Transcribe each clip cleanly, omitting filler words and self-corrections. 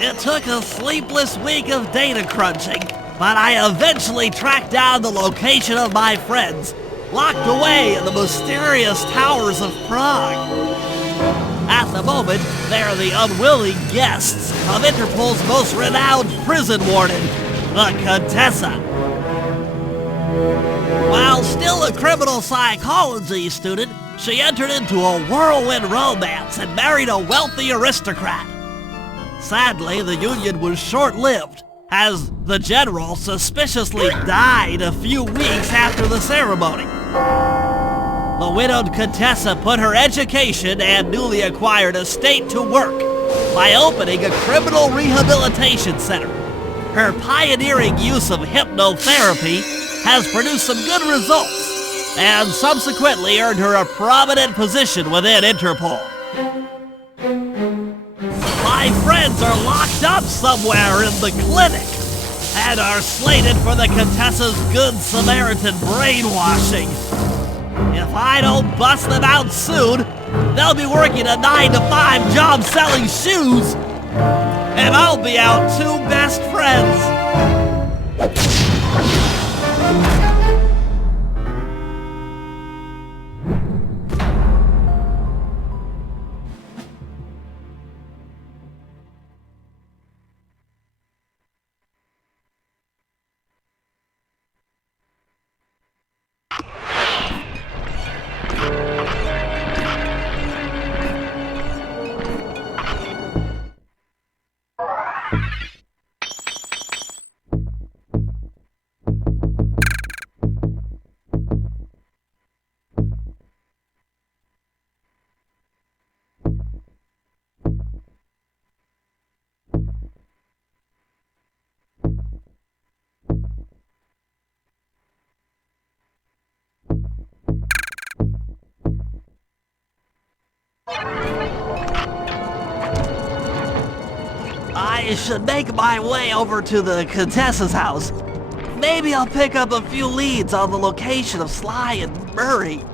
It took a sleepless week of data crunching, but I eventually tracked down the location of my friends, locked away in the mysterious towers of Prague. At the moment, they're the unwilling guests of Interpol's most renowned prison warden, the Contessa. While still a criminal psychology student, she entered into a whirlwind romance and married a wealthy aristocrat. Sadly, the union was short-lived, as the general suspiciously died a few weeks after the ceremony. The widowed Contessa put her education and newly acquired estate to work by opening a criminal rehabilitation center. Her pioneering use of hypnotherapy has produced some good results, and subsequently earned her a prominent position within Interpol. My friends are locked up somewhere in the clinic, and are slated for the Contessa's Good Samaritan brainwashing. If I don't bust them out soon, they'll be working a 9-to-5 job selling shoes, and I'll be out two best friends. I should make my way over to the Contessa's house. Maybe I'll pick up a few leads on the location of Sly and Murray.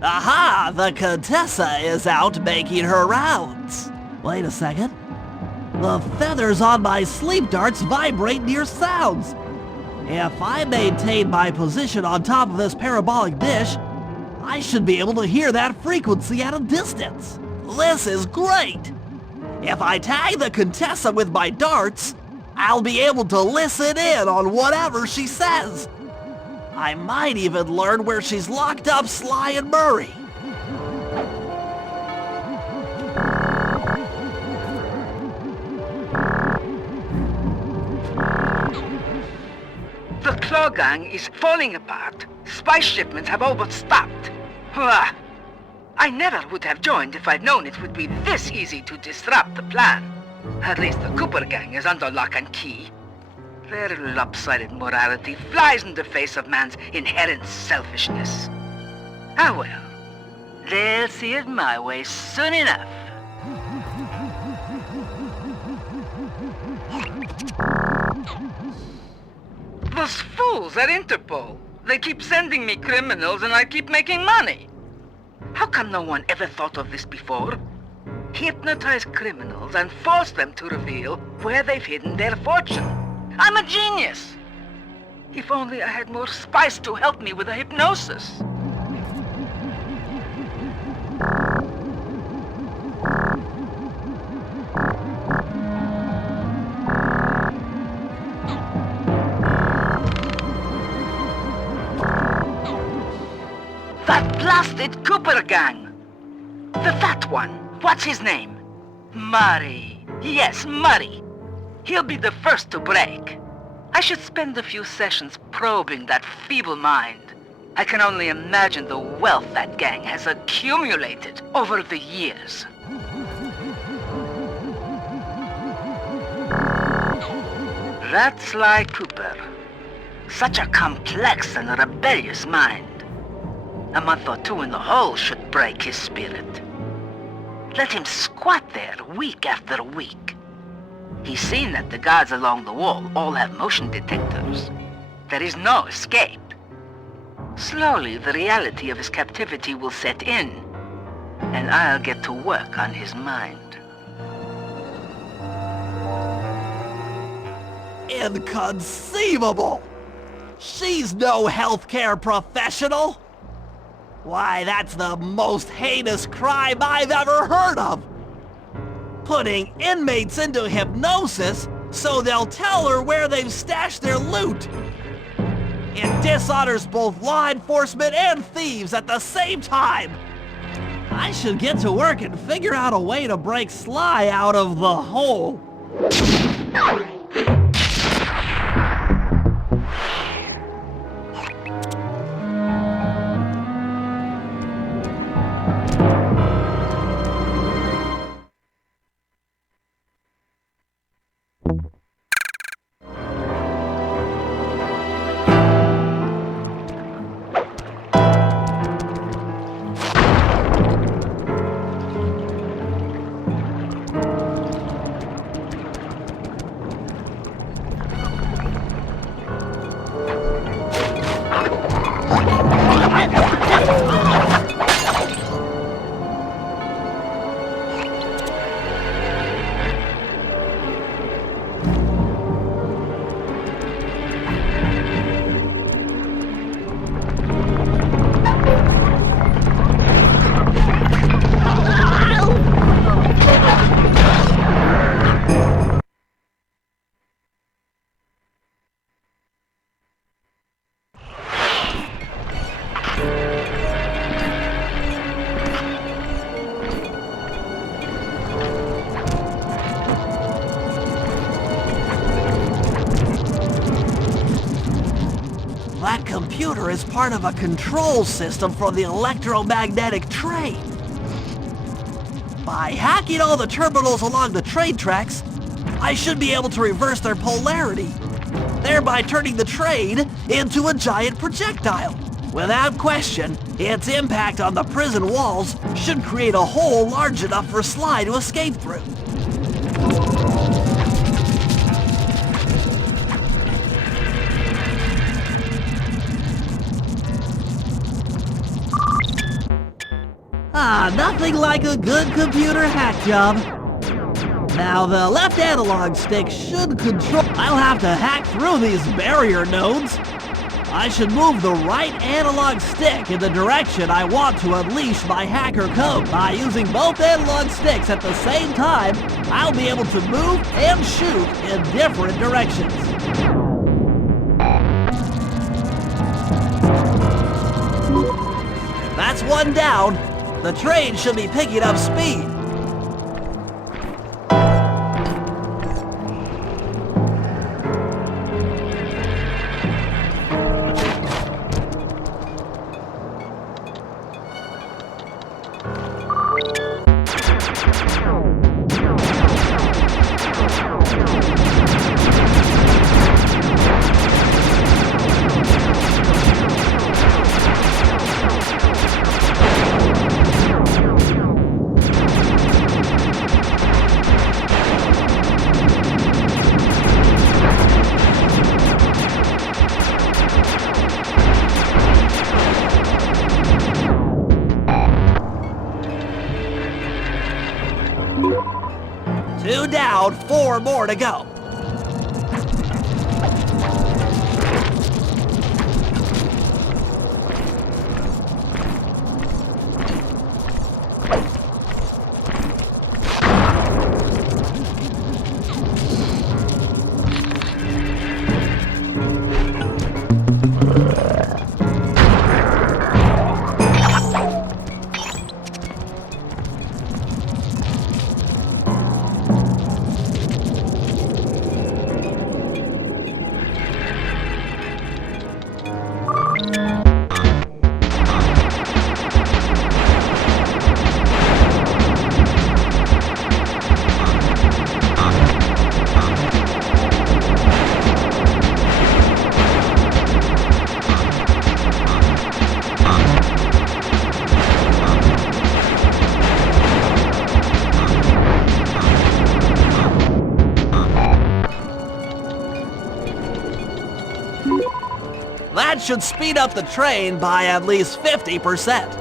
Aha! The Contessa is out making her rounds. Wait a second. The feathers on my sleep darts vibrate near sounds. If I maintain my position on top of this parabolic dish, I should be able to hear that frequency at a distance. This is great! If I tag the Contessa with my darts, I'll be able to listen in on whatever she says. I might even learn where she's locked up Sly and Murray. The Claw Gang is falling apart. Spice shipments have all but stopped. I never would have joined if I'd known it would be this easy to disrupt the plan. At least the Cooper Gang is under lock and key. Their lopsided morality flies in the face of man's inherent selfishness. Ah well, they'll see it my way soon enough. Those fools at Interpol. They keep sending me criminals and I keep making money. How come no one ever thought of this before? Hypnotize criminals and force them to reveal where they've hidden their fortune. I'm a genius! If only I had more spice to help me with the hypnosis. That blasted Cooper Gang! The fat one, what's his name? Murray. Yes, Murray. He'll be the first to break. I should spend a few sessions probing that feeble mind. I can only imagine the wealth that gang has accumulated over the years. That's Sly Cooper. Such a complex and rebellious mind. A month or two in the hole should break his spirit. Let him squat there week after week. He's seen that the guards along the wall all have motion detectors. There is no escape. Slowly, the reality of his captivity will set in, and I'll get to work on his mind. Inconceivable! She's no healthcare professional! Why, that's the most heinous crime I've ever heard of! Putting inmates into hypnosis so they'll tell her where they've stashed their loot! It dishonors both law enforcement and thieves at the same time! I should get to work and figure out a way to break Sly out of the hole. That computer is part of a control system for the electromagnetic train. By hacking all the terminals along the train tracks, I should be able to reverse their polarity, thereby turning the train into a giant projectile. Without question, its impact on the prison walls should create a hole large enough for Sly to escape through. Nothing like a good computer hack job. Now the left analog stick should control... I'll have to hack through these barrier nodes. I should move the right analog stick in the direction I want to unleash my hacker code. By using both analog sticks at the same time, I'll be able to move and shoot in different directions. That's one down. The train should be picking up speed. Two down, 4 more to go. That should speed up the train by at least 50%.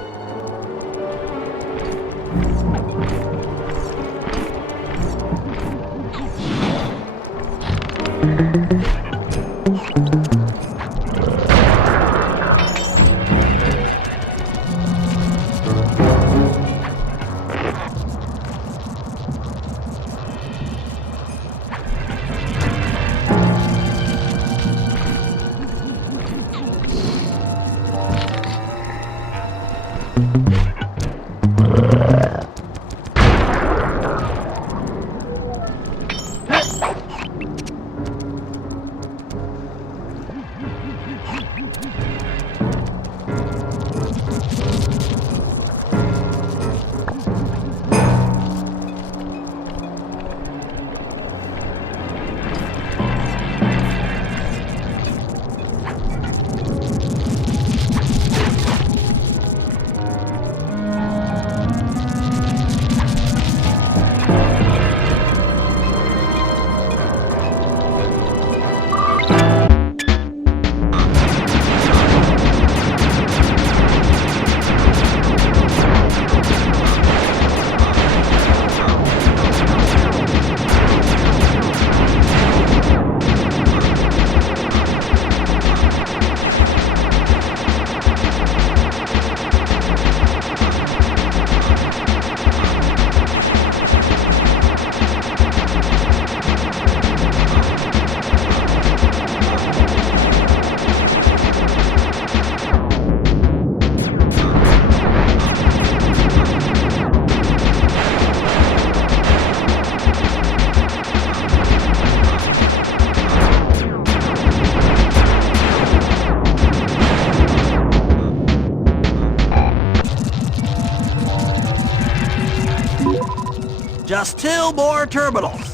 Just 2 more terminals.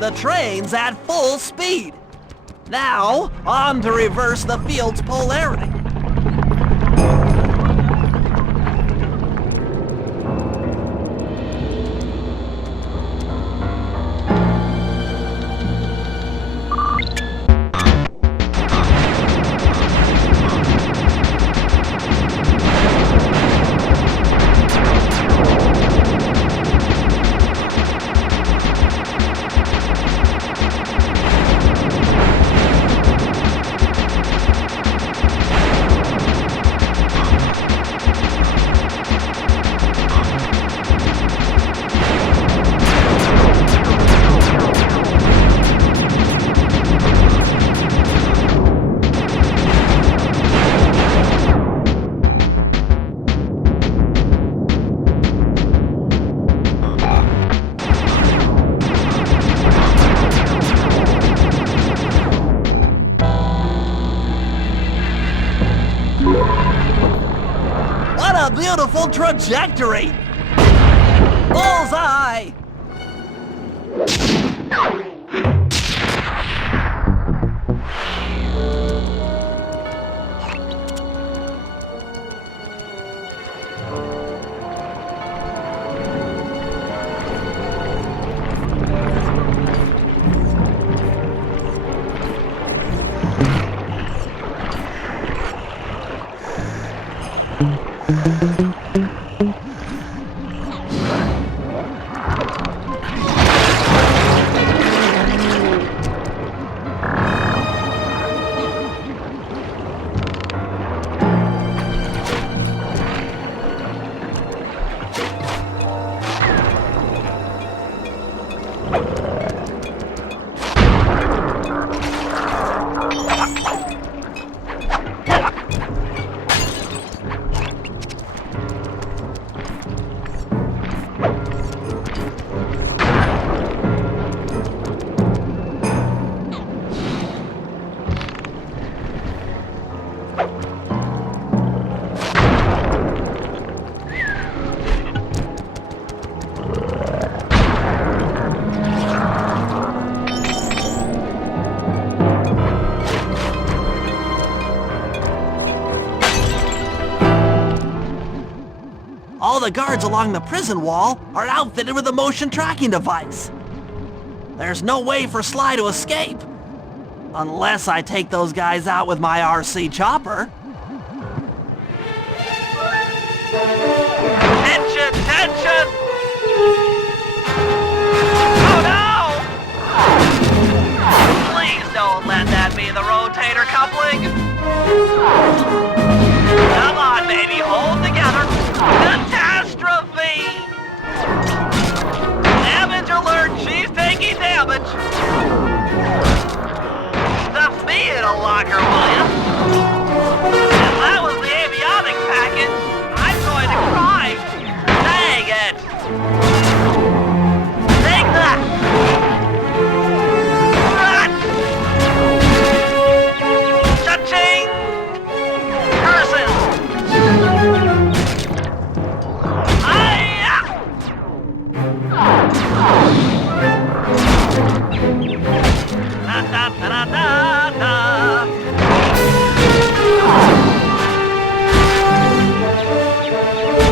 The train's at full speed. Now, on to reverse the field's polarity. What a beautiful trajectory! Bullseye! All the guards along the prison wall are outfitted with a motion tracking device. There's no way for Sly to escape. Unless I take those guys out with my RC chopper. Tension! Tension! Oh no! Please don't let that be the rotator coupling. Come on, baby, hold together. Catastrophe! Damage alert, she's taking damage. Stuff me in a locker, will ya? If that was the avionics package, I'm going to cry. Dang it! Take that! Cha-ching! Curses!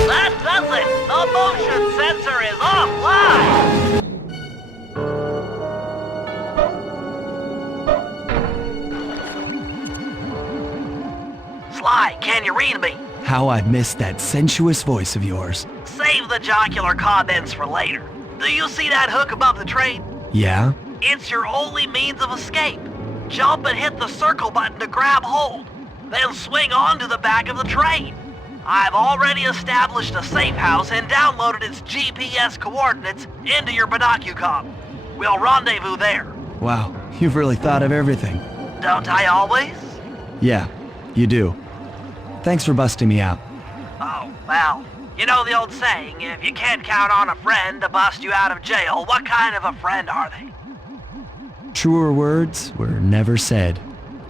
That does it! The motion sensor is offline! Sly, can you read me? How I missed that sensuous voice of yours. Save the jocular comments for later. Do you see that hook above the train? Yeah? It's your only means of escape. Jump and hit the circle button to grab hold. Then swing onto the back of the train. I've already established a safe house and downloaded its GPS coordinates into your binocucom. We'll rendezvous there. Wow, you've really thought of everything. Don't I always? Yeah, you do. Thanks for busting me out. Oh, well, you know the old saying, if you can't count on a friend to bust you out of jail, what kind of a friend are they? Truer words were never said,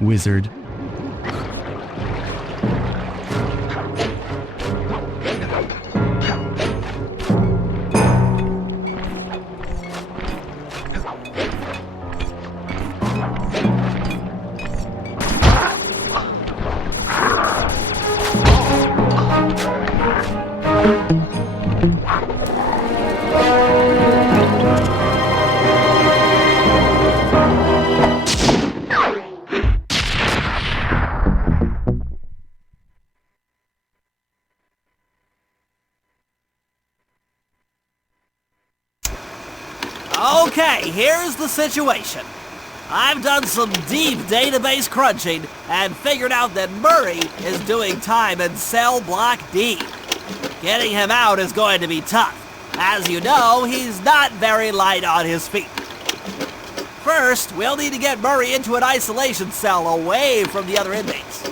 wizard. Okay, here's the situation. I've done some deep database crunching and figured out that Murray is doing time in cell block D. Getting him out is going to be tough. As you know, he's not very light on his feet. First, we'll need to get Murray into an isolation cell away from the other inmates.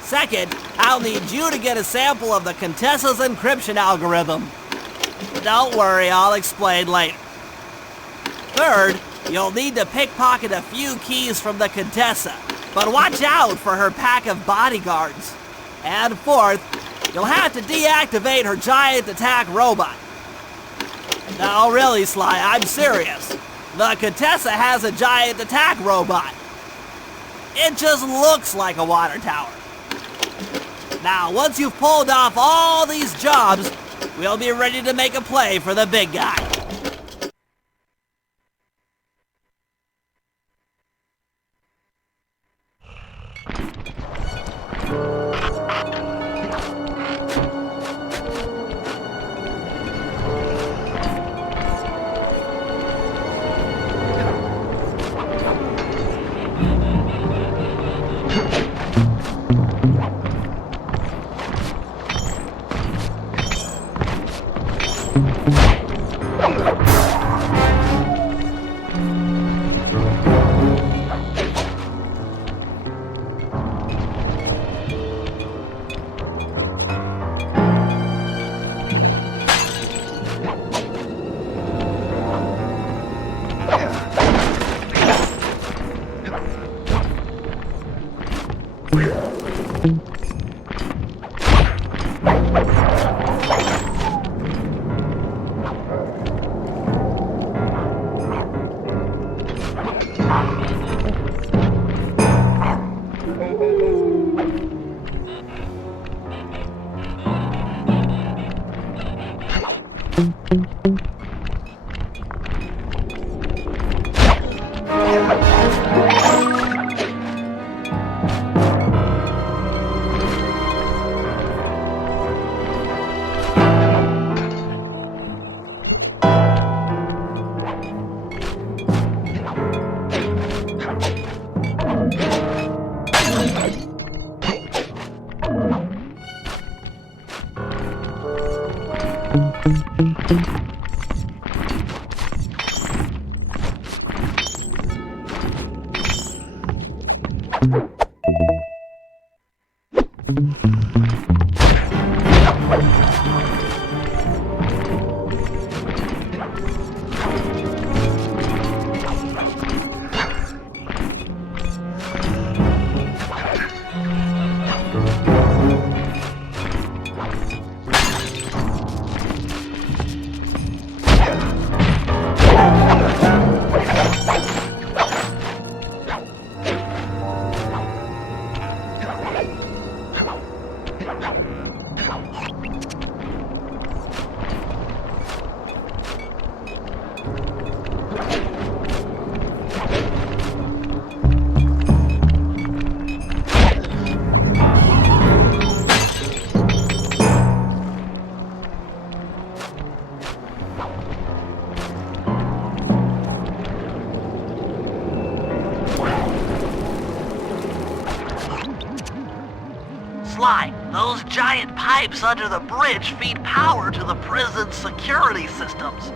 Second, I'll need you to get a sample of the Contessa's encryption algorithm. Don't worry, I'll explain later. Third, you'll need to pickpocket a few keys from the Contessa, but watch out for her pack of bodyguards. And fourth, you'll have to deactivate her giant attack robot. No, really, Sly, I'm serious. The Contessa has a giant attack robot. It just looks like a water tower. Now, once you've pulled off all these jobs, we'll be ready to make a play for the big guy. Sly, those giant pipes under the bridge feed power to the prison's security systems.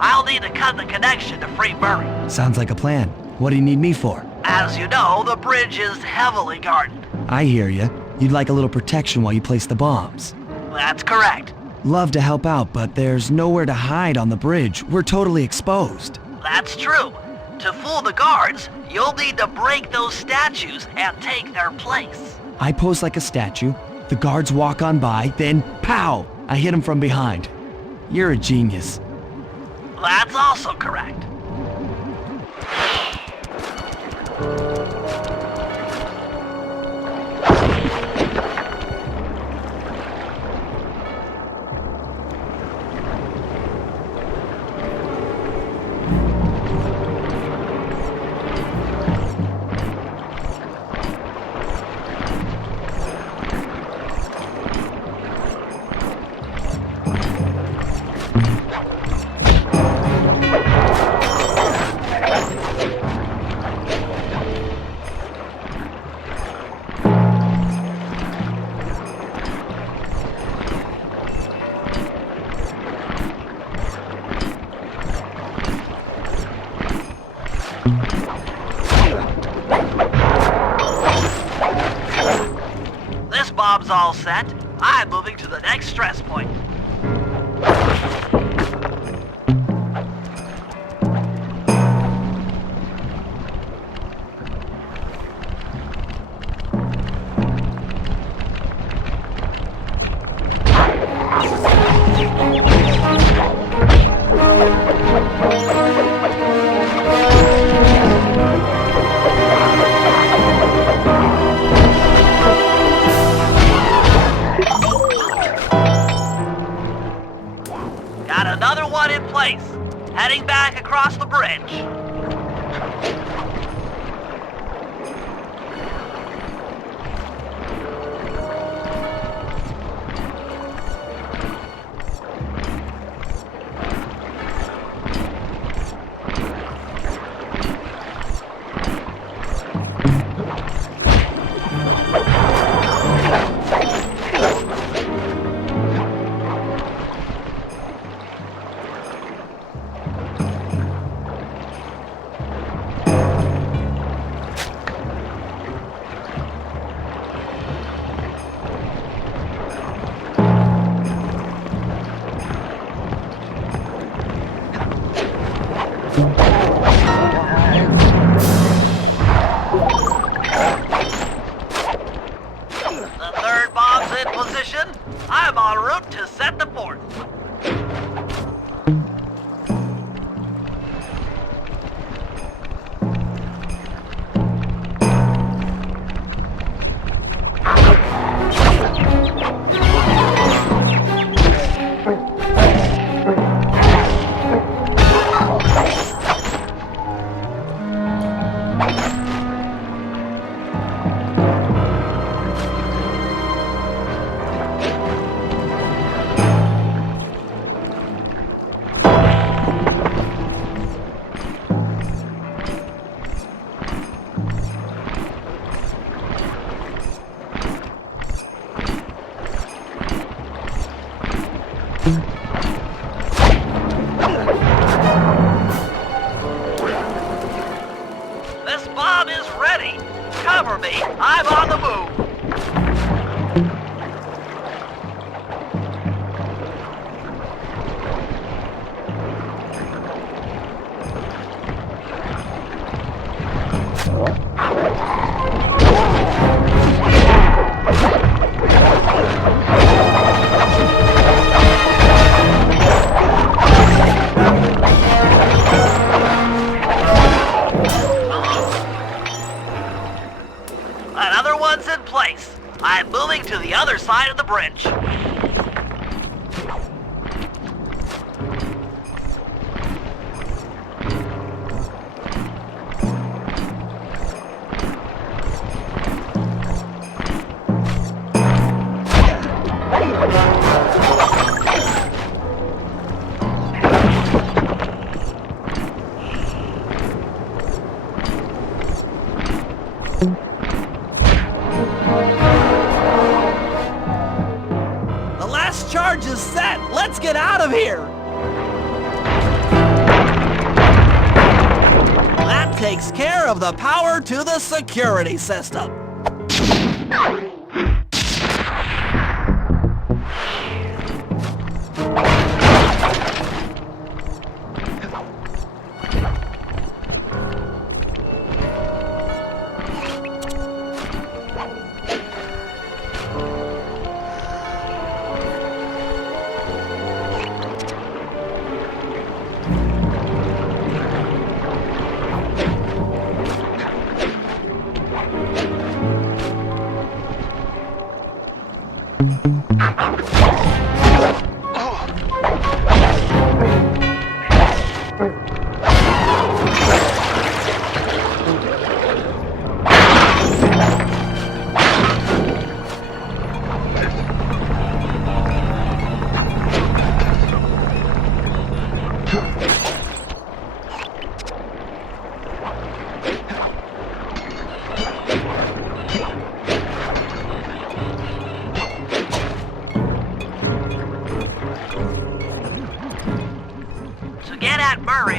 I'll need to cut the connection to free Murray. Sounds like a plan. What do you need me for? As you know, the bridge is heavily guarded. I hear you. You'd like a little protection while you place the bombs. That's correct. Love to help out, but there's nowhere to hide on the bridge. We're totally exposed. That's true. To fool the guards, you'll need to break those statues and take their place. I pose like a statue, the guards walk on by, then pow! I hit them from behind. You're a genius. That's also correct. the next stress point. Got another one in place. Heading back across the bridge. The third bomb's in position. I'm en route to set the fourth. This bomb is ready. Cover me. I'm on the move. Another one's in place. I'm moving to the other side of the bridge. The last charge is set. Let's get out of here. That takes care of the power to the security system.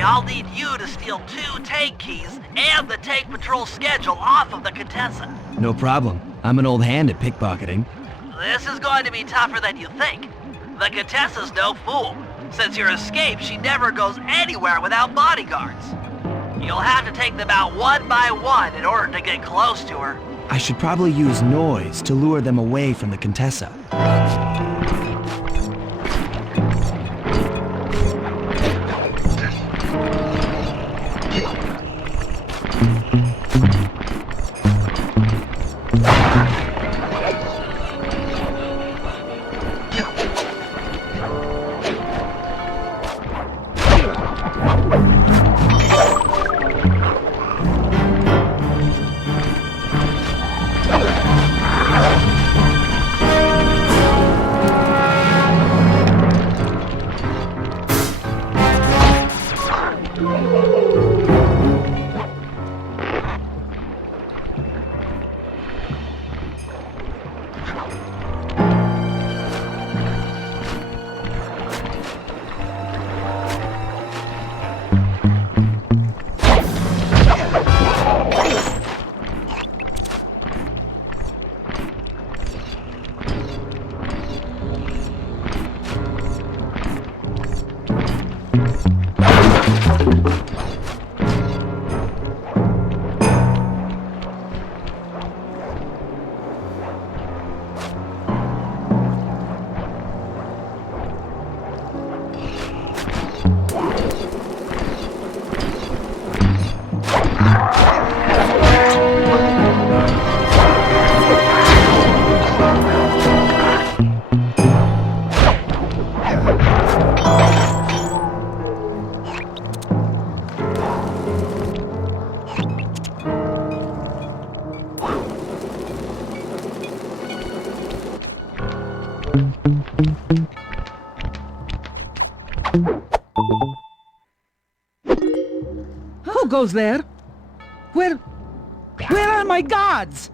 I'll need you to steal 2 tank keys and the tank patrol schedule off of the contestant. No problem. I'm an old hand at pickpocketing. This is going to be tougher than you think. The Contessa's no fool. Since your escape, she never goes anywhere without bodyguards. You'll have to take them out one by one in order to get close to her. I should probably use noise to lure them away from the Contessa. Who goes there? Where are my gods?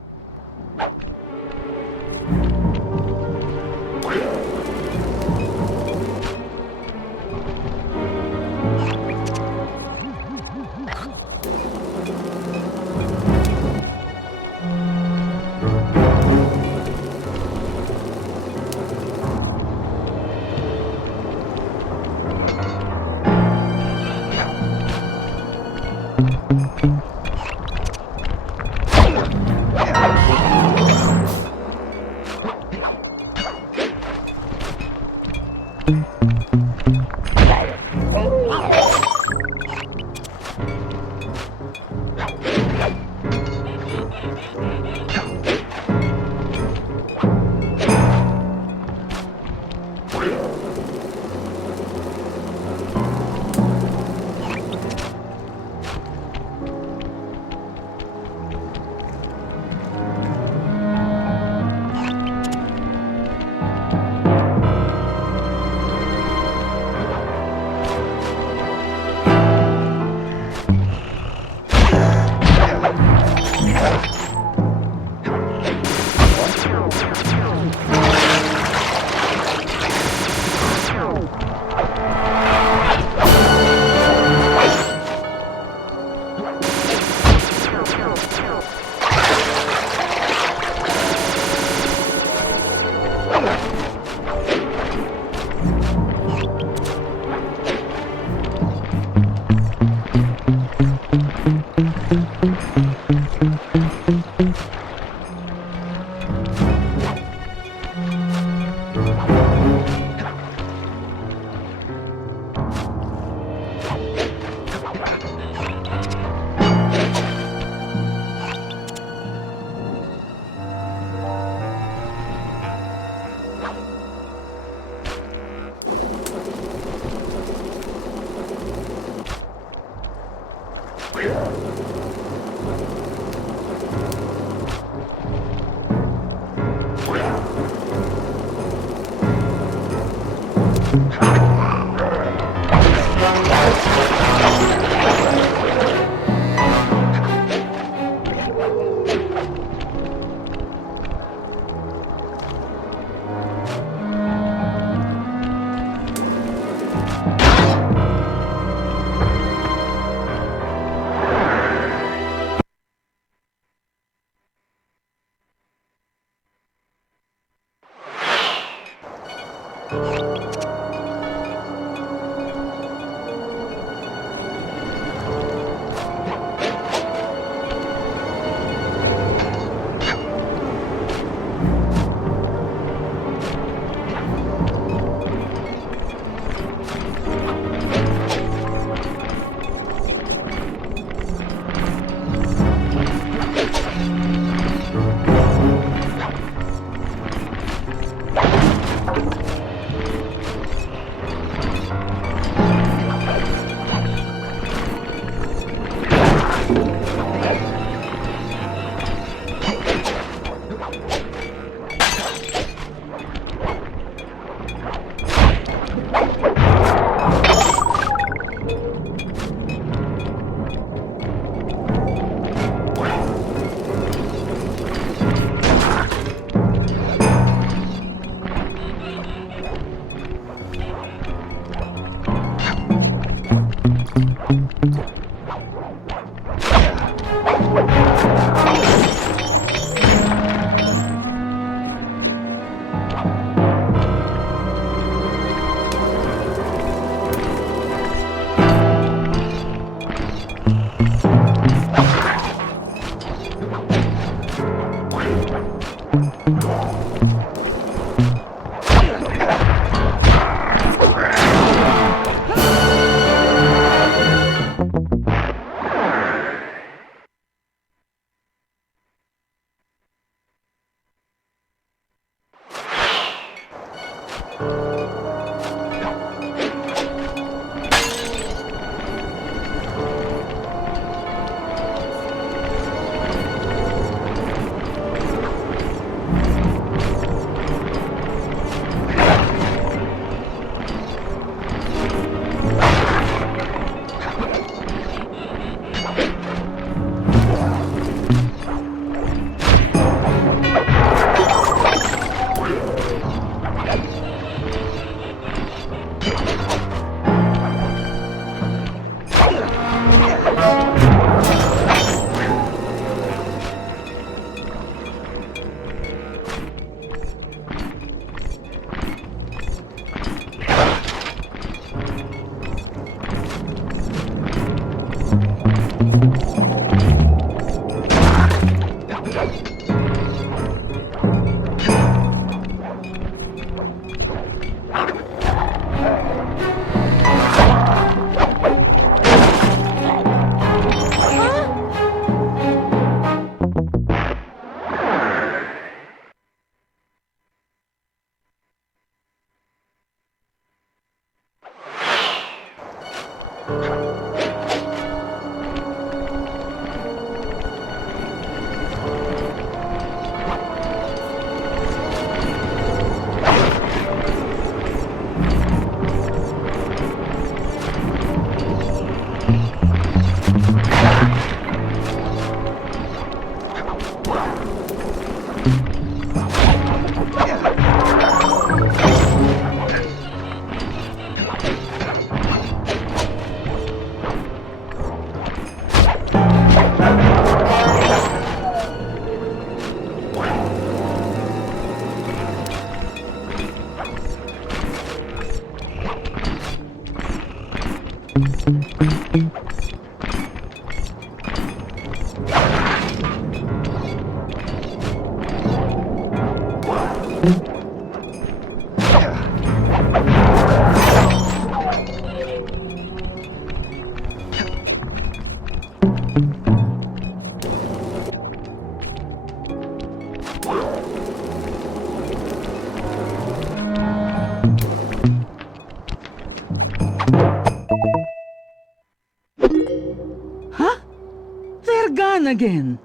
They're gone again.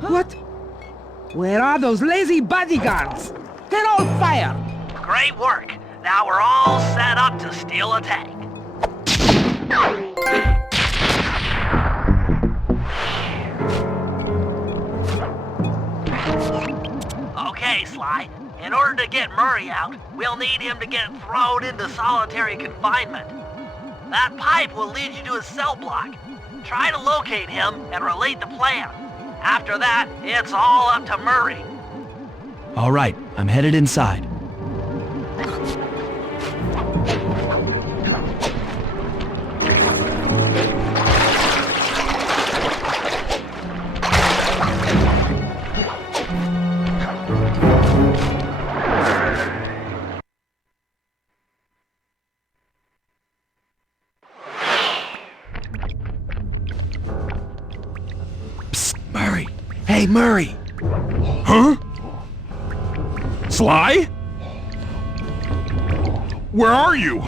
What? Where are those lazy bodyguards? They're all fire! Great work. Now we're all set up to steal a tank. Okay, Sly. In order to get Murray out, we'll need him to get thrown into solitary confinement. That pipe will lead you to his cell block. Try to locate him and relate the plan. After that, it's all up to Murray. All right, I'm headed inside. Murray! Hey, Murray! Huh? Sly? Where are you?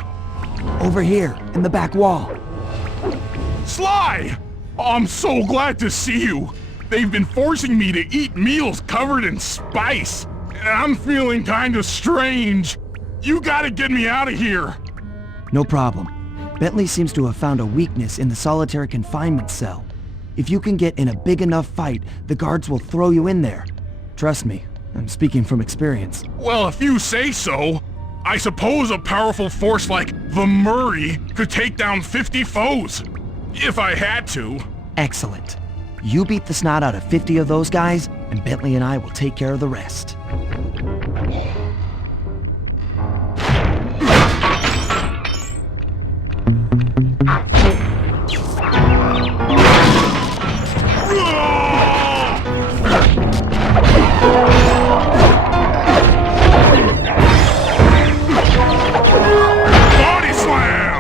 Over here, in the back wall. Sly! I'm so glad to see you. They've been forcing me to eat meals covered in spice, and I'm feeling kinda strange. You gotta get me out of here. No problem. Bentley seems to have found a weakness in the solitary confinement cell. If you can get in a big enough fight, the guards will throw you in there. Trust me, I'm speaking from experience. Well, if you say so, I suppose a powerful force like the Murray could take down 50 foes. If I had to. Excellent. You beat the snot out of 50 of those guys, and Bentley and I will take care of the rest. Body slam!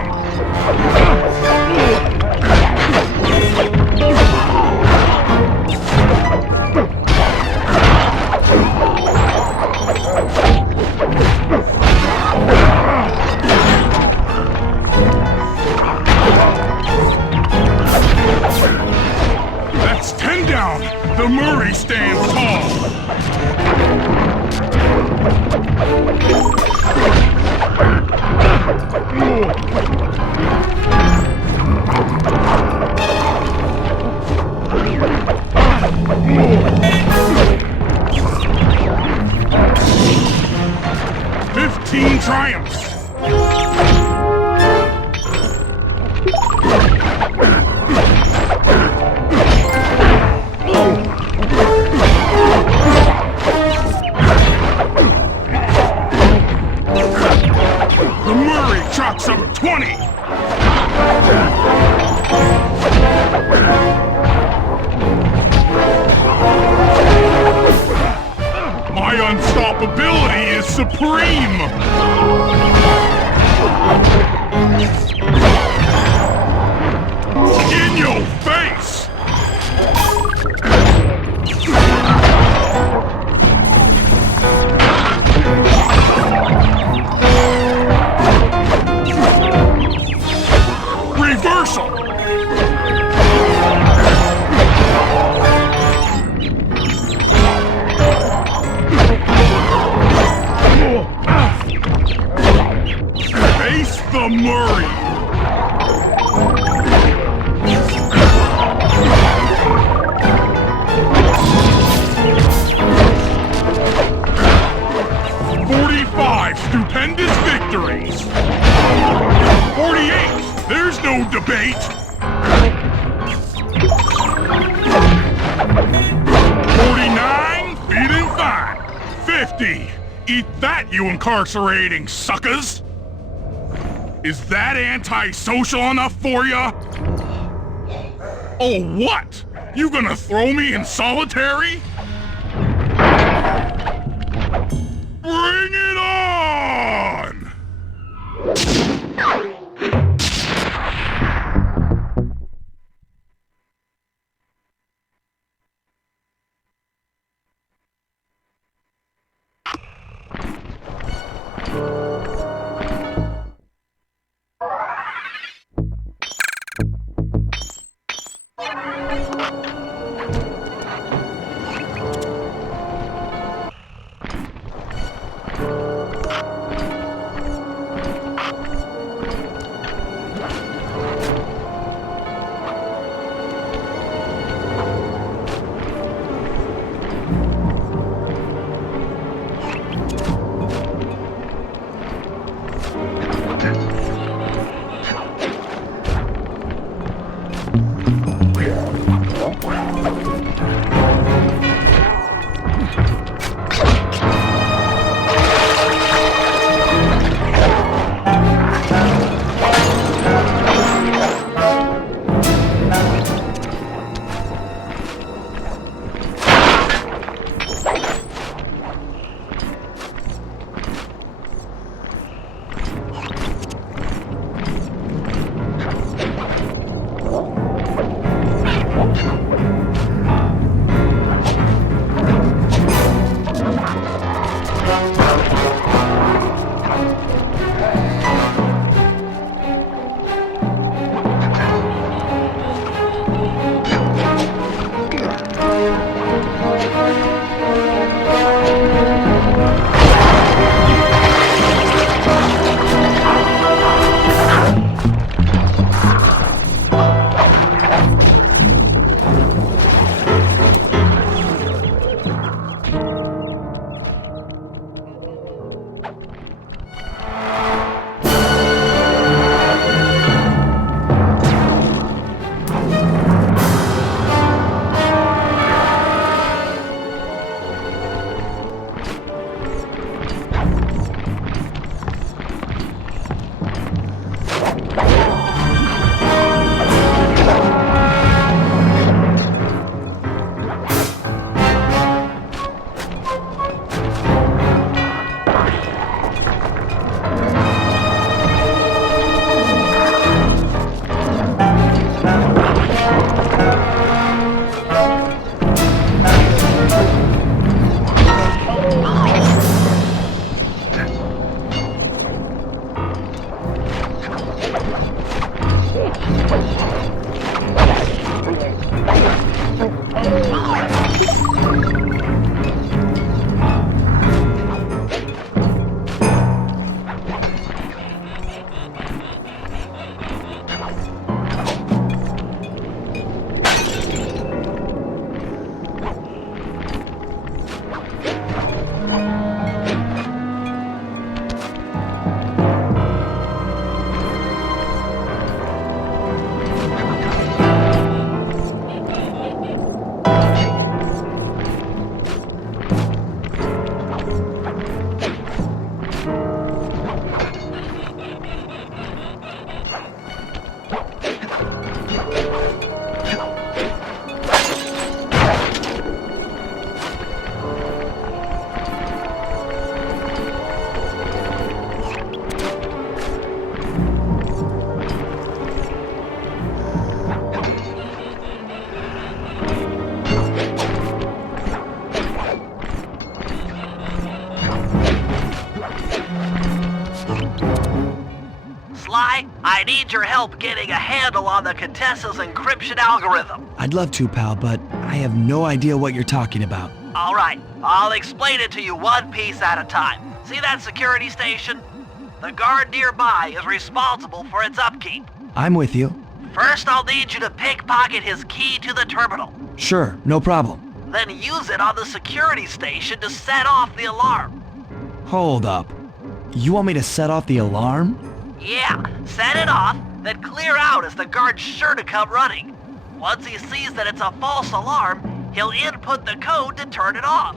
cream! In your face! Reversal! Face the Murray! Stupendous victories! 48! There's no debate! 49! Feeding fine! 50! Eat that, you incarcerating suckers! Is that antisocial enough for ya? Oh, what? You gonna throw me in solitary? Bring it on! need your help getting a handle on the Contessa's encryption algorithm. I'd love to, pal, but I have no idea what you're talking about. All right, I'll explain it to you one piece at a time. See that security station? The guard nearby is responsible for its upkeep. I'm with you. First, I'll need you to pickpocket his key to the terminal. Sure, no problem. Then use it on the security station to set off the alarm. Hold up. You want me to set off the alarm? Yeah, set it off, then clear out as the guard's sure to come running. Once he sees that it's a false alarm, he'll input the code to turn it off.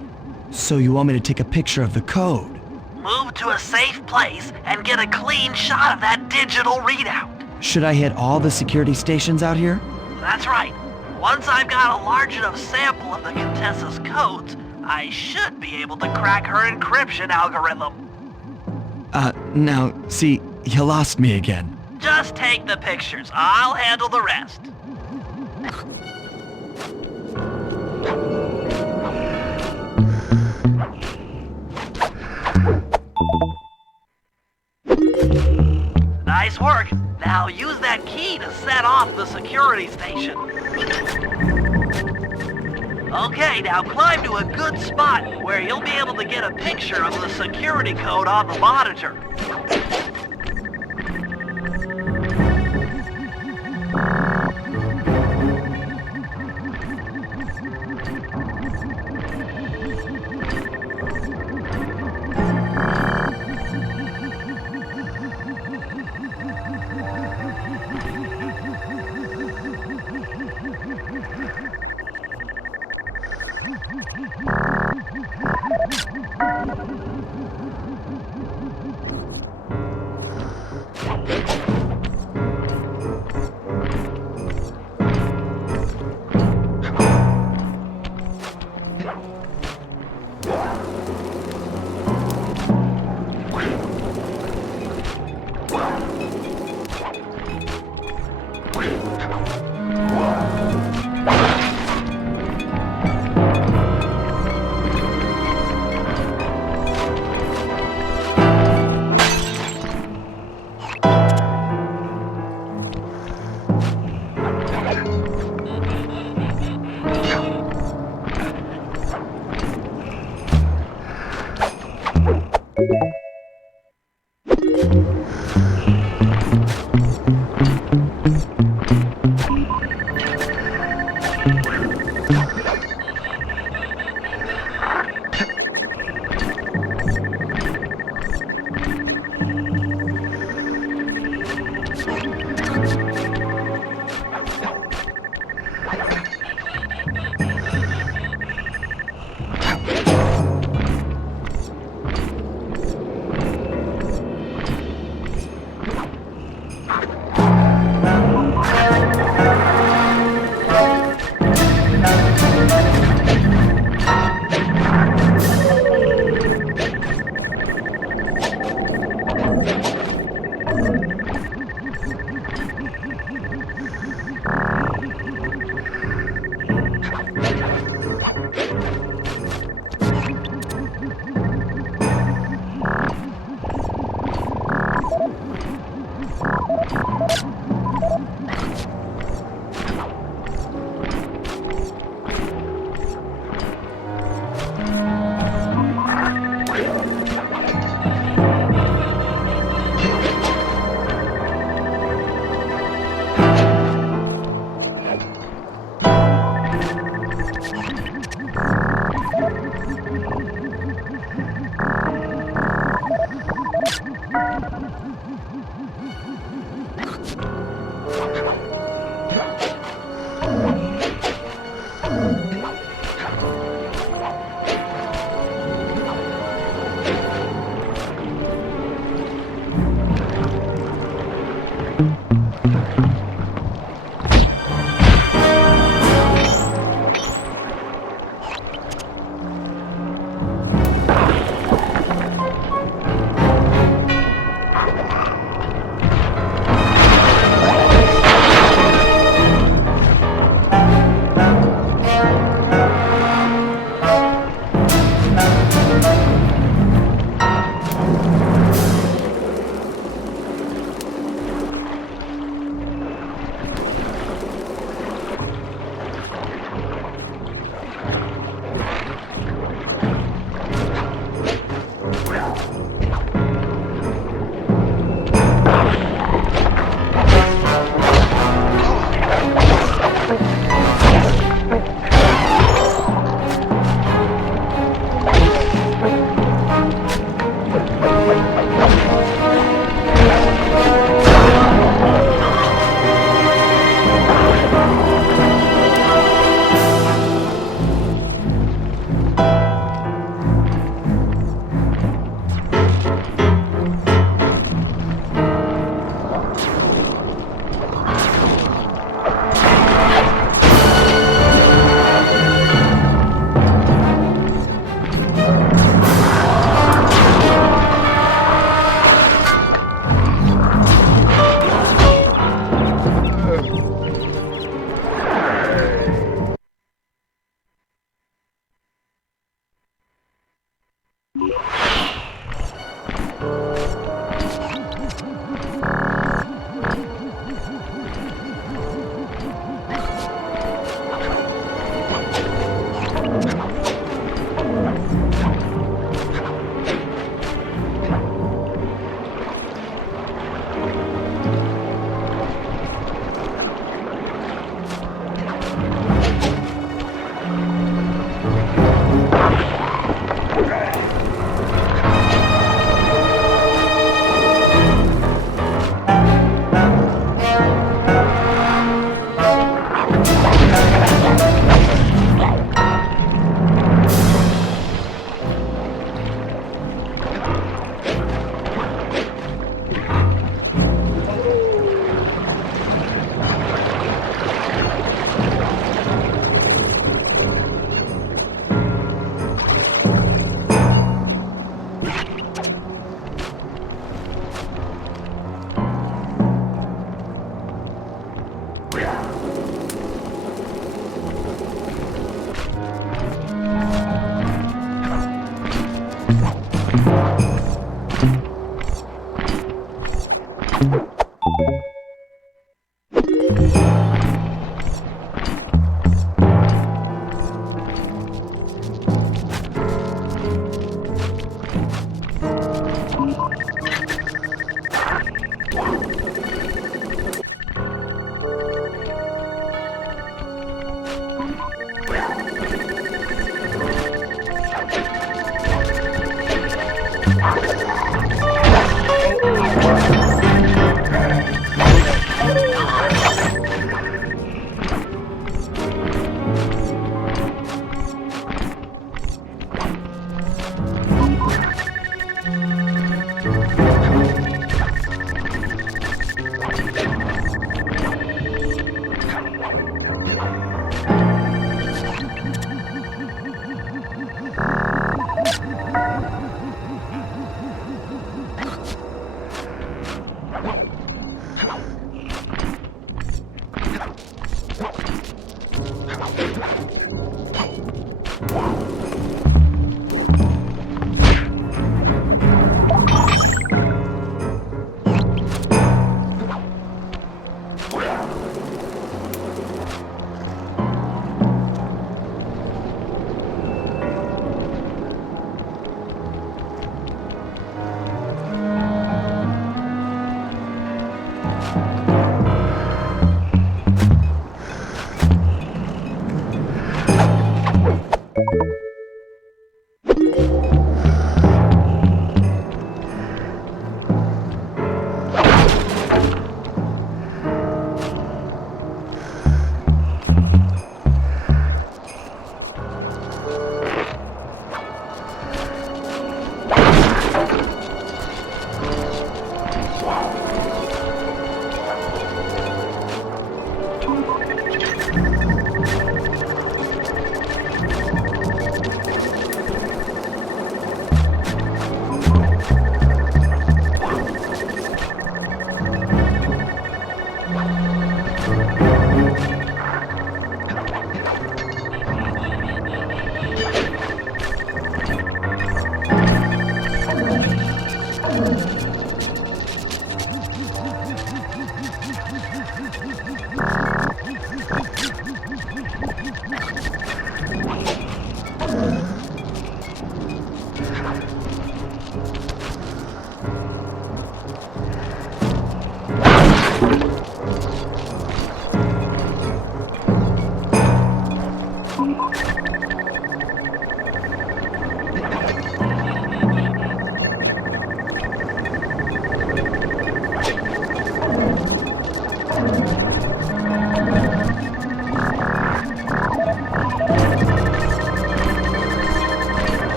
So you want me to take a picture of the code? Move to a safe place and get a clean shot of that digital readout. Should I hit all the security stations out here? That's right. Once I've got a large enough sample of the Contessa's codes, I should be able to crack her encryption algorithm. Now, see, you lost me again. Just take the pictures. I'll handle the rest. Nice work. Now use that key to set off the security station. Okay, now climb to a good spot where you'll be able to get a picture of the security code on the monitor.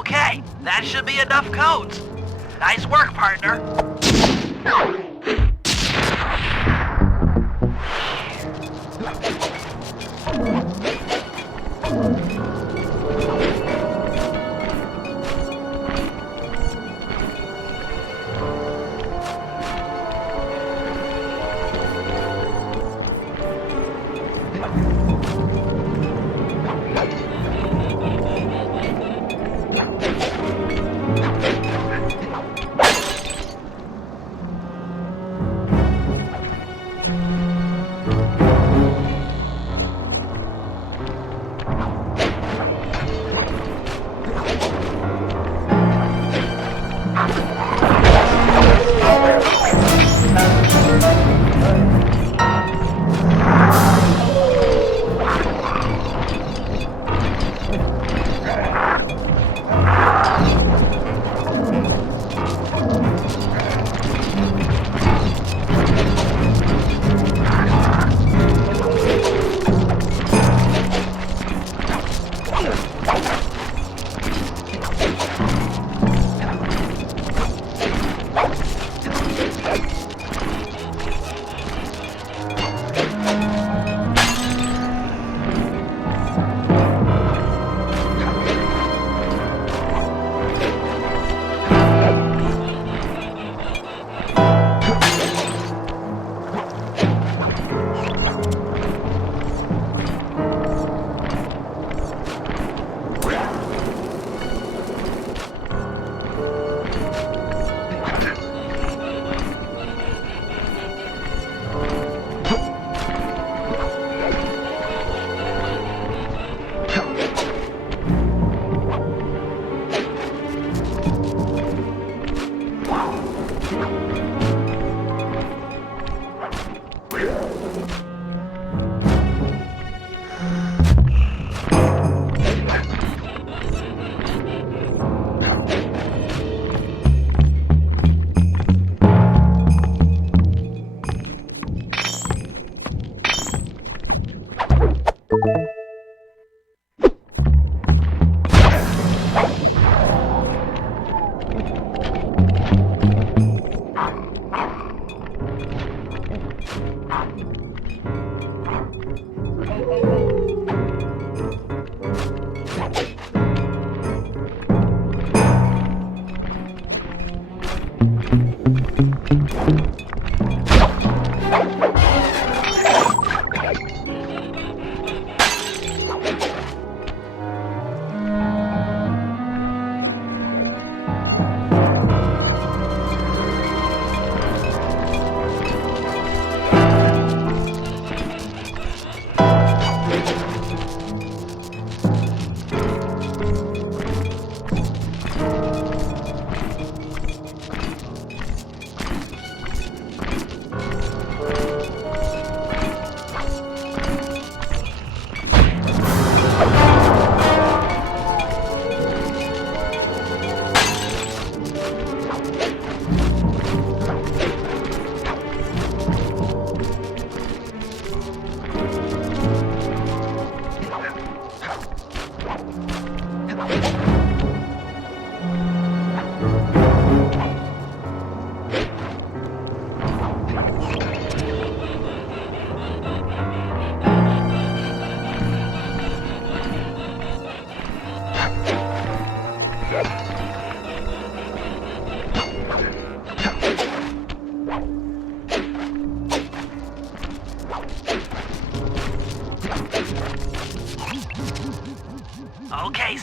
Okay, that should be enough codes. Nice work, partner.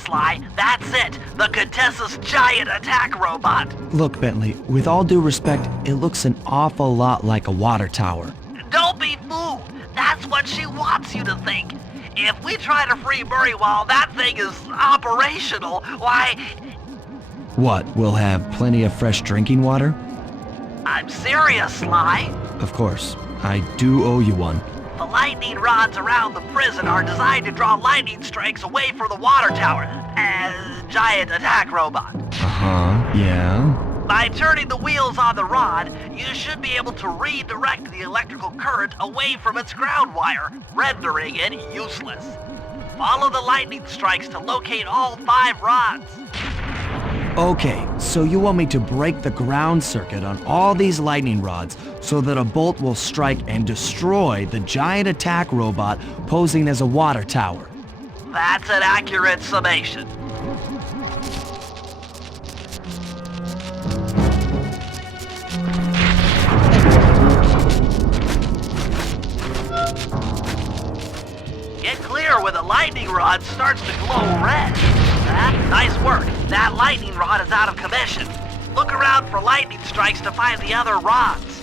Sly. That's it. The Contessa's giant attack robot. Look, Bentley, with all due respect, it looks an awful lot like a water tower. Don't be fooled. That's what she wants you to think. If we try to free Murray while that thing is operational, why... What, we'll have plenty of fresh drinking water? I'm serious, Sly. Of course. I do owe you one. The lightning rods around the prison are designed to draw lightning strikes away from the water tower. Giant attack robot. Uh-huh, yeah. By turning the wheels on the rod, you should be able to redirect the electrical current away from its ground wire, rendering it useless. Follow the lightning strikes to locate all 5 rods. Okay, so you want me to break the ground circuit on all these lightning rods so that a bolt will strike and destroy the giant attack robot posing as a water tower. That's an accurate summation. Get clear when the lightning rod starts to glow red. Nice work. That lightning rod is out of commission. Look around for lightning strikes to find the other rods.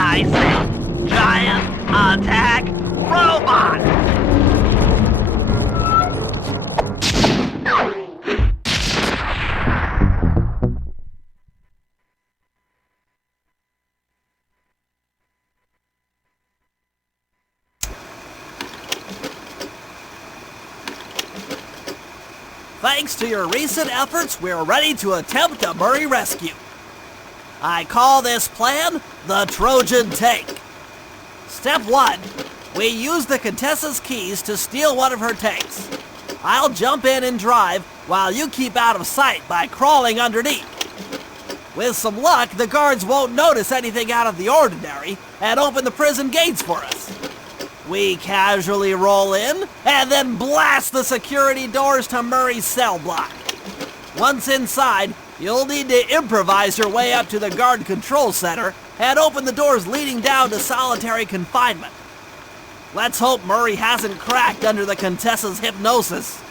I say, giant attack robot! Thanks to your recent efforts, we're ready to attempt a Murray rescue. I call this plan the Trojan Take. Step 1. We use the Contessa's keys to steal one of her tanks. I'll jump in and drive while you keep out of sight by crawling underneath. With some luck, the guards won't notice anything out of the ordinary and open the prison gates for us. We casually roll in and then blast the security doors to Murray's cell block. Once inside, you'll need to improvise your way up to the guard control center and open the doors leading down to solitary confinement. Let's hope Murray hasn't cracked under the Contessa's hypnosis.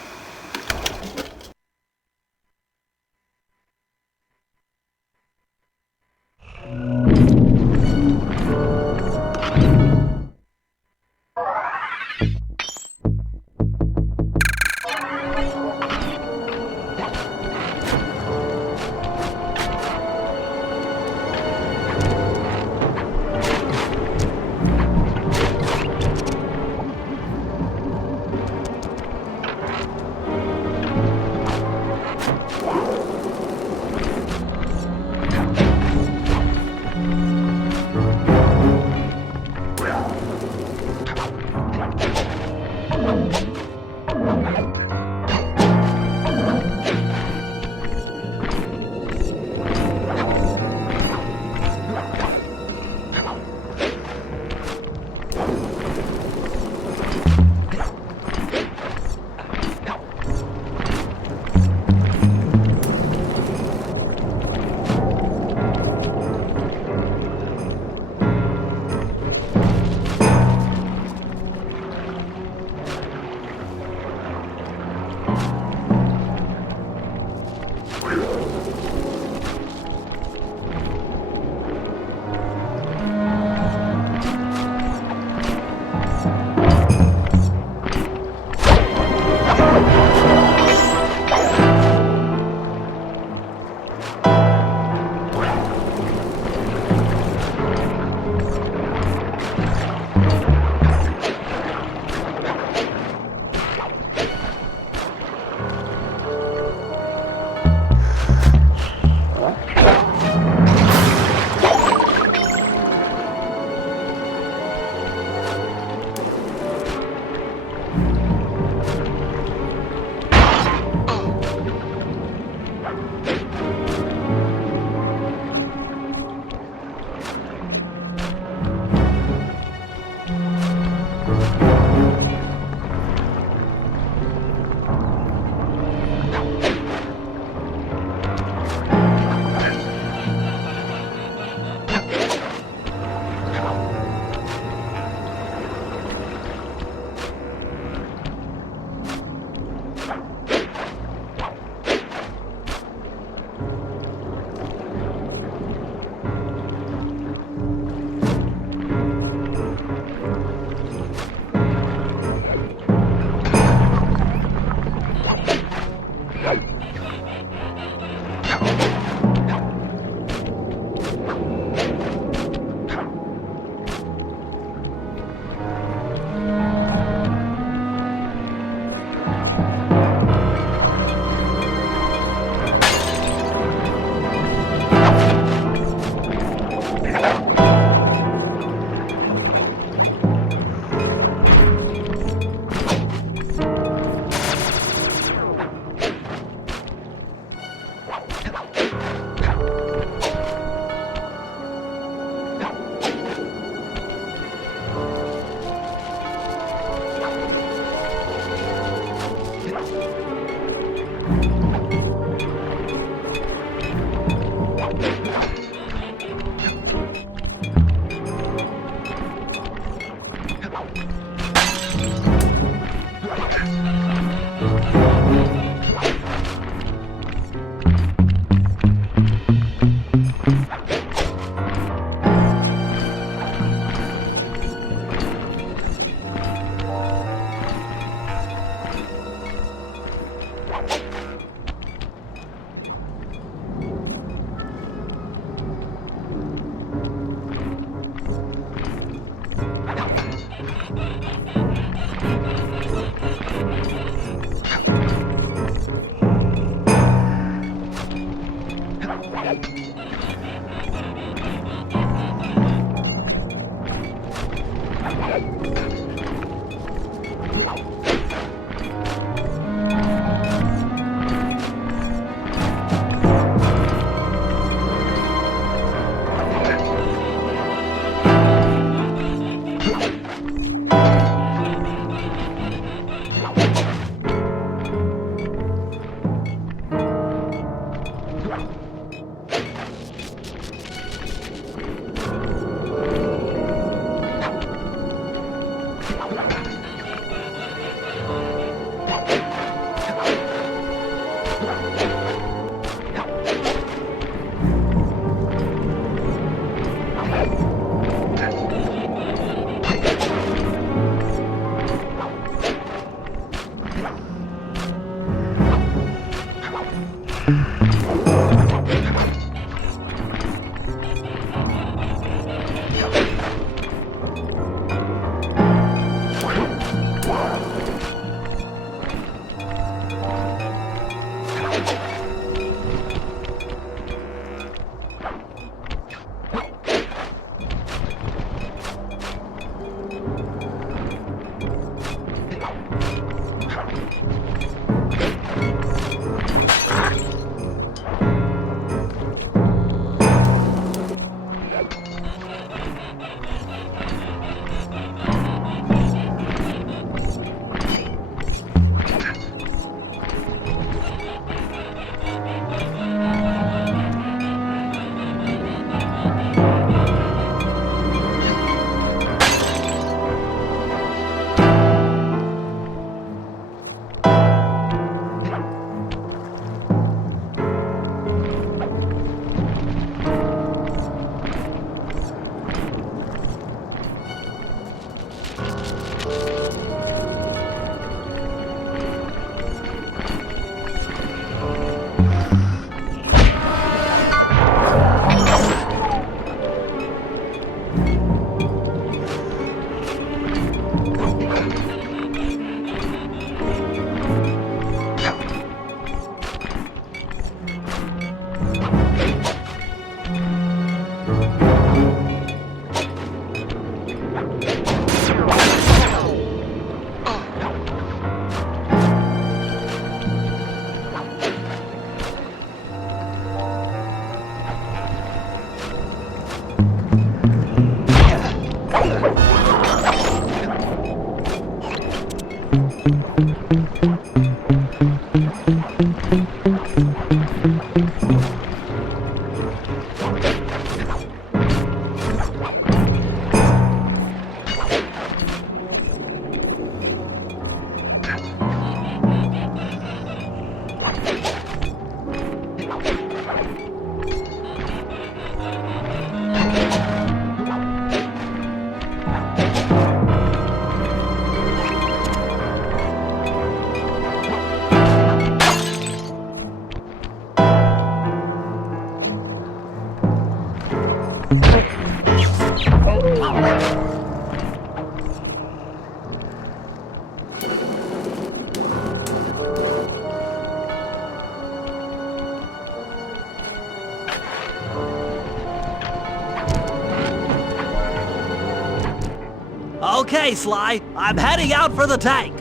Okay, Sly, I'm heading out for the tank.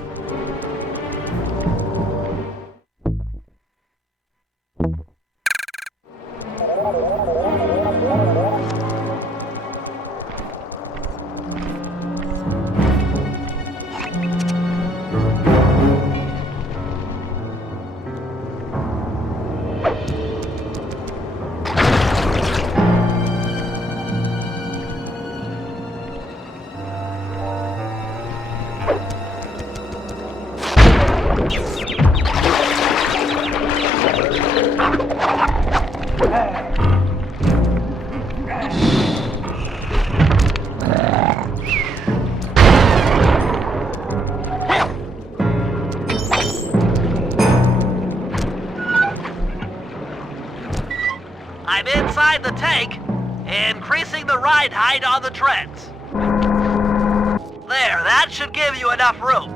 I'm inside the tank, increasing the ride height on the treads. There, that should give you enough room.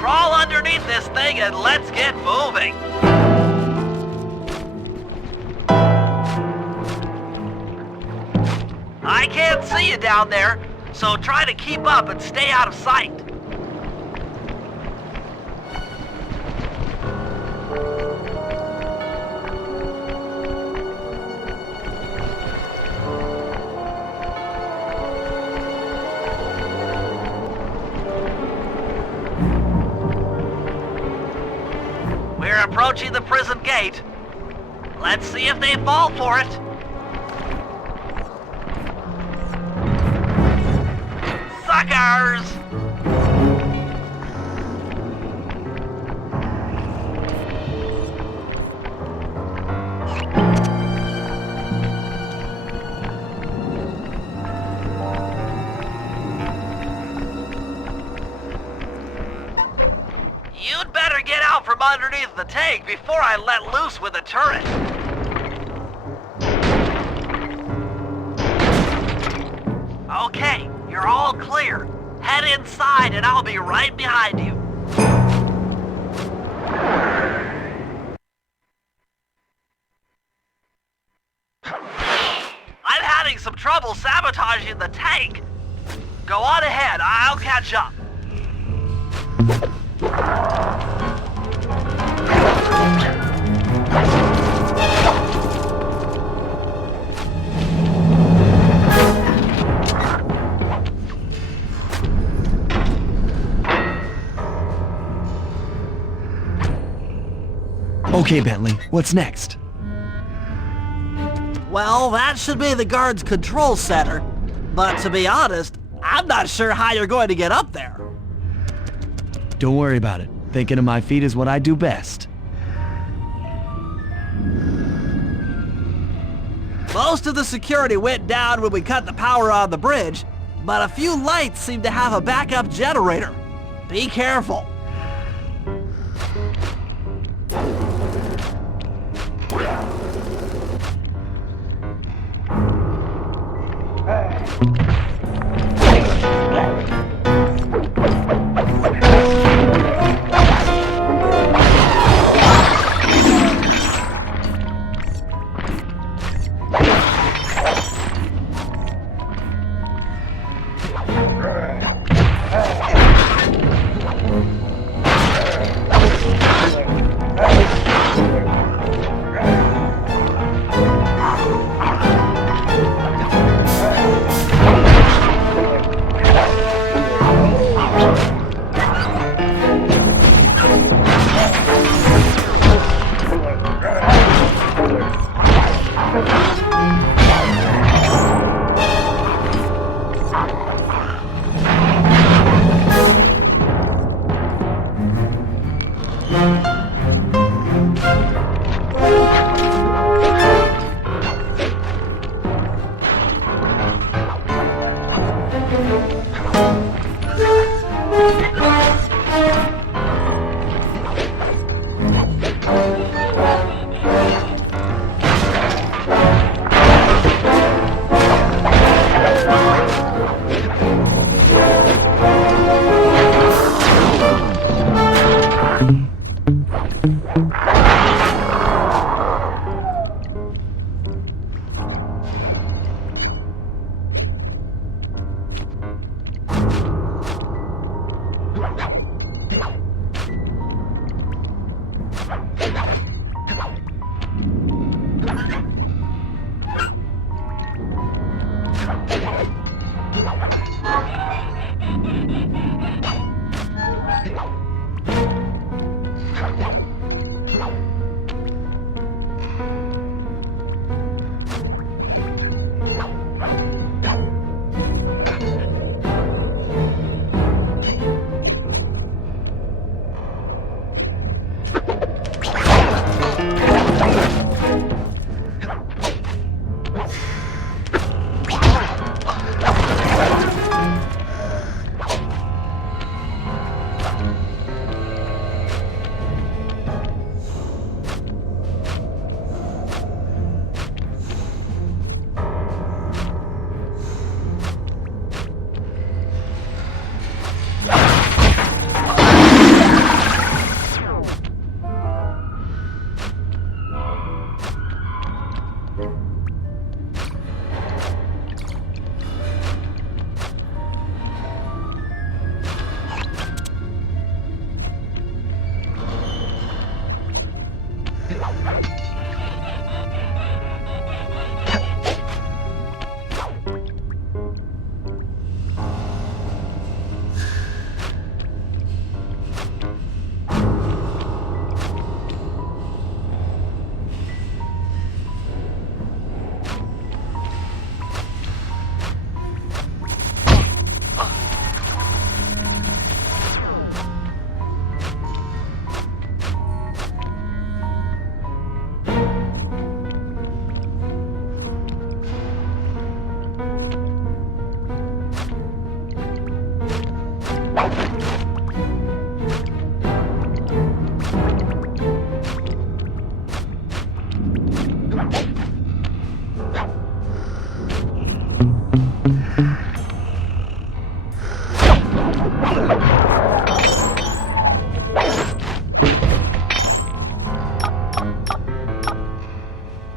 Crawl underneath this thing and let's get moving. I can't see you down there, so try to keep up and stay out of sight. We're approaching the prison gate. Let's see if they fall for it. Suckers! You'd better get out from underneath the tank before I let loose with the turret. Okay, you're all clear. Head inside and I'll be right behind you. I'm having some trouble sabotaging the tank. Go on ahead, I'll catch up. Okay, Bentley, what's next? Well, that should be the guard's control center. But to be honest, I'm not sure how you're going to get up there. Don't worry about it. Thinking of my feet is what I do best. Most of the security went down when we cut the power on the bridge, but a few lights seem to have a backup generator. Be careful.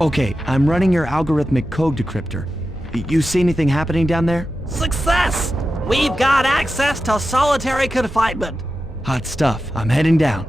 Okay, I'm running your algorithmic code decryptor. You see anything happening down there? Success! We've got access to solitary confinement. Hot stuff. I'm heading down.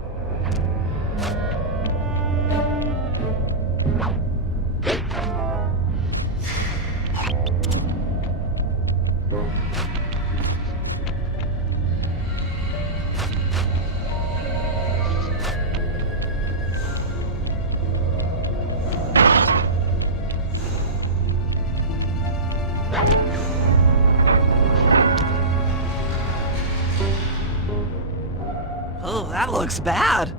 Oh, that looks bad.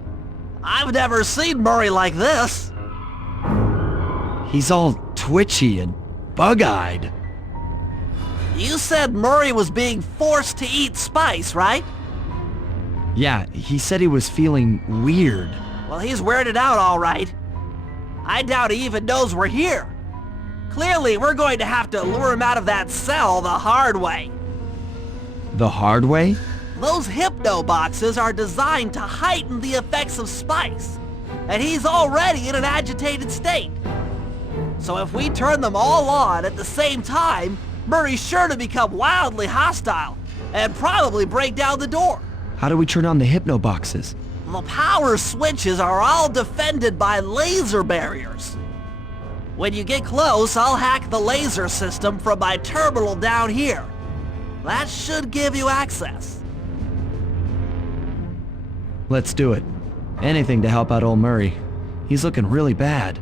I've never seen Murray like this. He's all twitchy and bug-eyed. You said Murray was being forced to eat spice, right? Yeah, he said he was feeling weird. Well, he's weirded out all right. I doubt he even knows we're here. Clearly, we're going to have to lure him out of that cell the hard way. The hard way? Those hypno boxes are designed to heighten the effects of spice, and he's already in an agitated state. So if we turn them all on at the same time, Murray's sure to become wildly hostile and probably break down the door. How do we turn on the hypno boxes? The power switches are all defended by laser barriers. When you get close, I'll hack the laser system from my terminal down here. That should give you access. Let's do it. Anything to help out old Murray. He's looking really bad.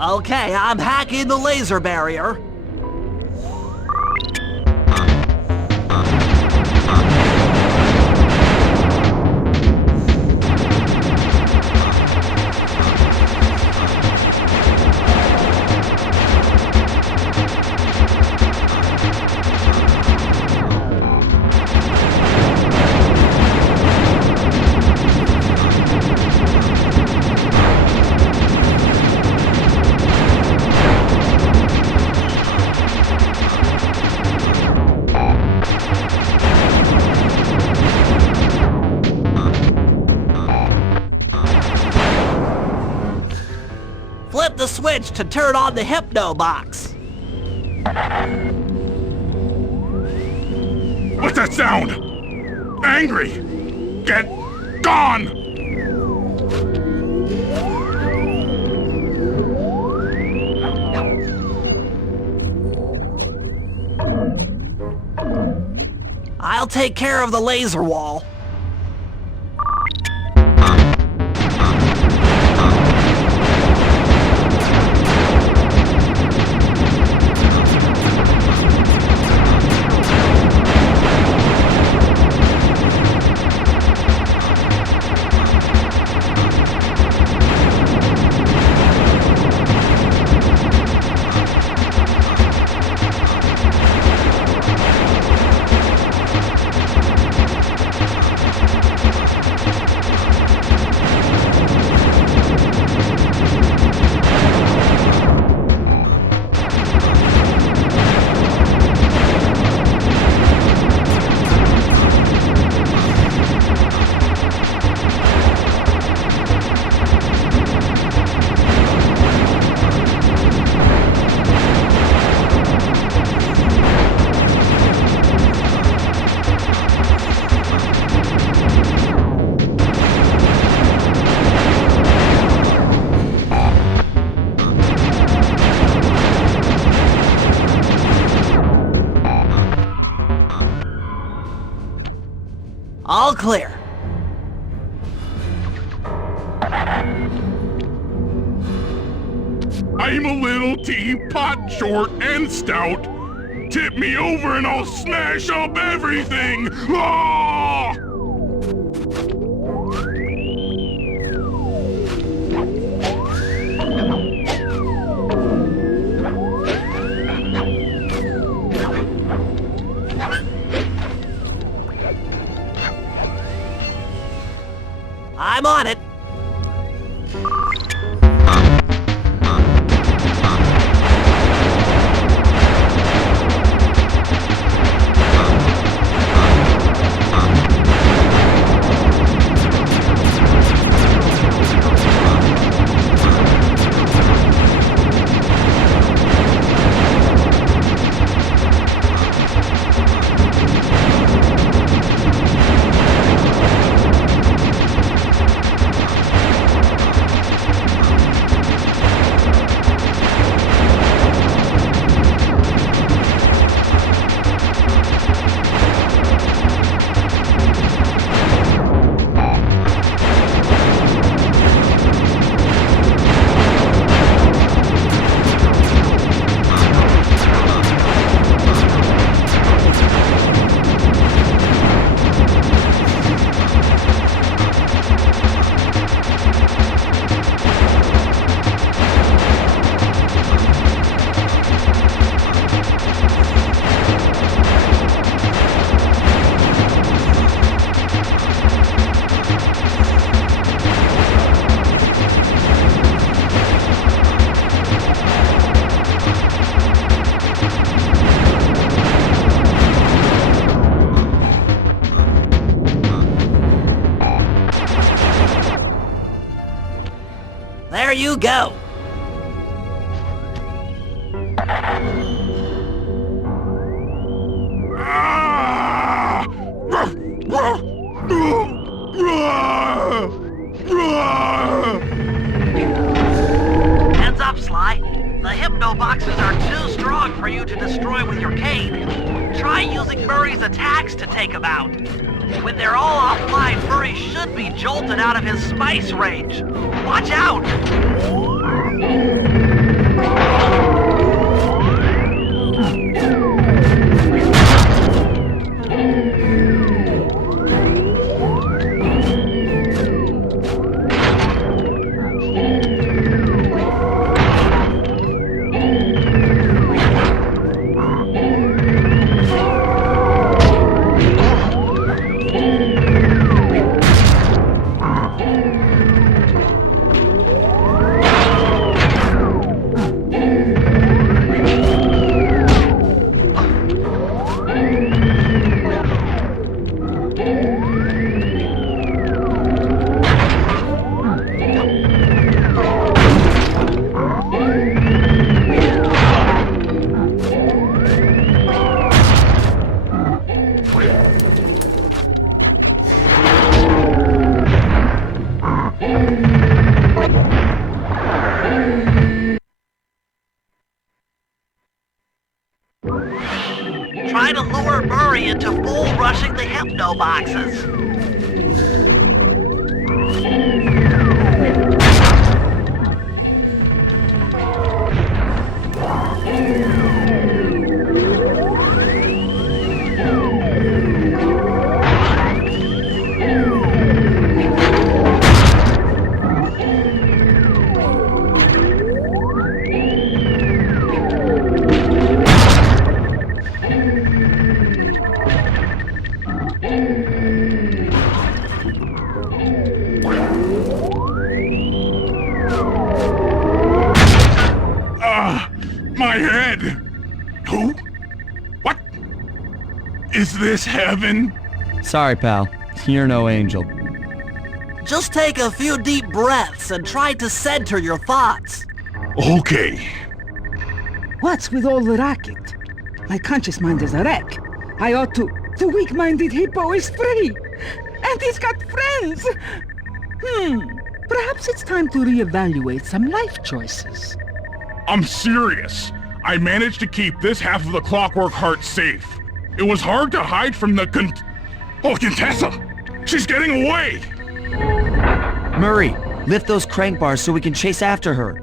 Okay, I'm hacking the laser barrier. Flip the switch to turn on the hypno box. What's that sound? Angry! Get gone! I'll take care of the laser wall. All clear. I'm a little teapot, short and stout. tip me over and I'll smash up everything! Ah! I'm on it. There you go. Heads up, Sly. The hypno boxes are too strong for you to destroy with your cane. Try using Murray's attacks to take them out. When they're all offline, Murray should be jolted out of his spice range. Watch out! Try to lure Murray into bull rushing the hypno boxes. My head! Who? What? Is this heaven? Sorry, pal. You're no angel. Just take a few deep breaths and try to center your thoughts. Okay. What's with all the racket? My conscious mind is a wreck. I ought to... The weak-minded hippo is free! And he's got friends! Perhaps it's time to reevaluate some life choices. I'm serious. I managed to keep this half of the Clockwork Heart safe. It was hard to hide from the Contessa! She's getting away! Murray, lift those crank bars so we can chase after her.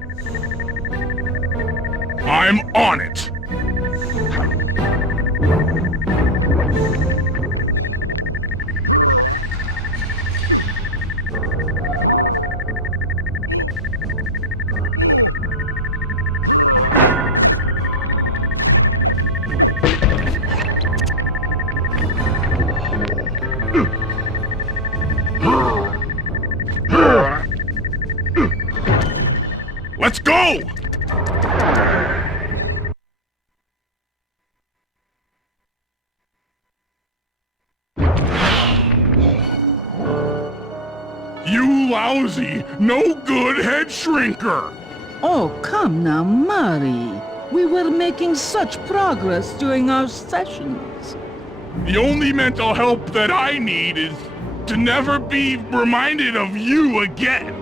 I'm on it! Let's go! You lousy, no good head shrinker! Oh, come now, Murray. We were making such progress during our sessions. The only mental help that I need is to never be reminded of you again.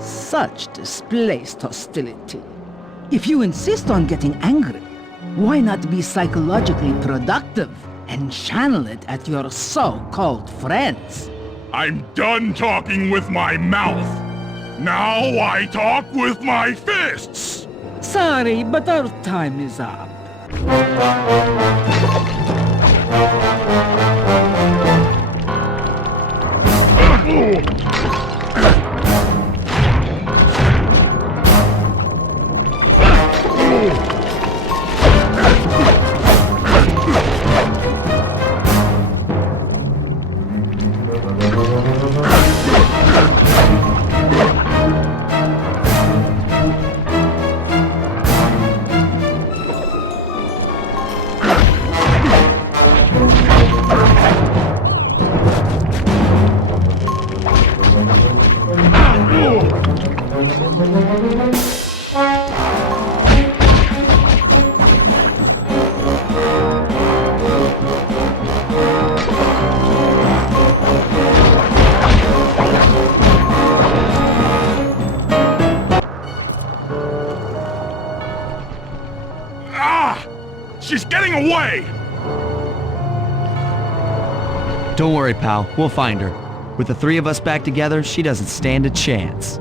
Such displaced hostility. If you insist on getting angry, why not be psychologically productive and channel it at your so-called friends? I'm done talking with my mouth. Now I talk with my fists. Sorry, but our time is up. She's getting away! Don't worry, pal. We'll find her. With the three of us back together, she doesn't stand a chance.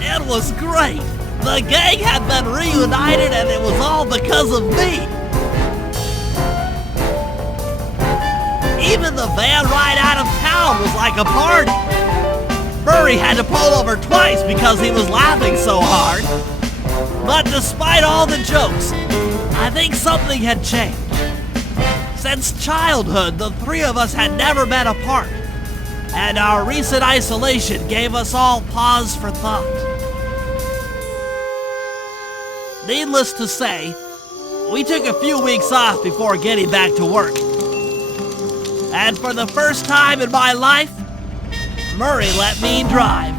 It was great! The gang had been reunited and it was all because of me! Even the van ride out of town was like a party! Murray had to pull over twice because he was laughing so hard. But despite all the jokes, I think something had changed. Since childhood, the three of us had never been apart, and our recent isolation gave us all pause for thought. Needless to say, we took a few weeks off before getting back to work. And for the first time in my life, Murray let me drive.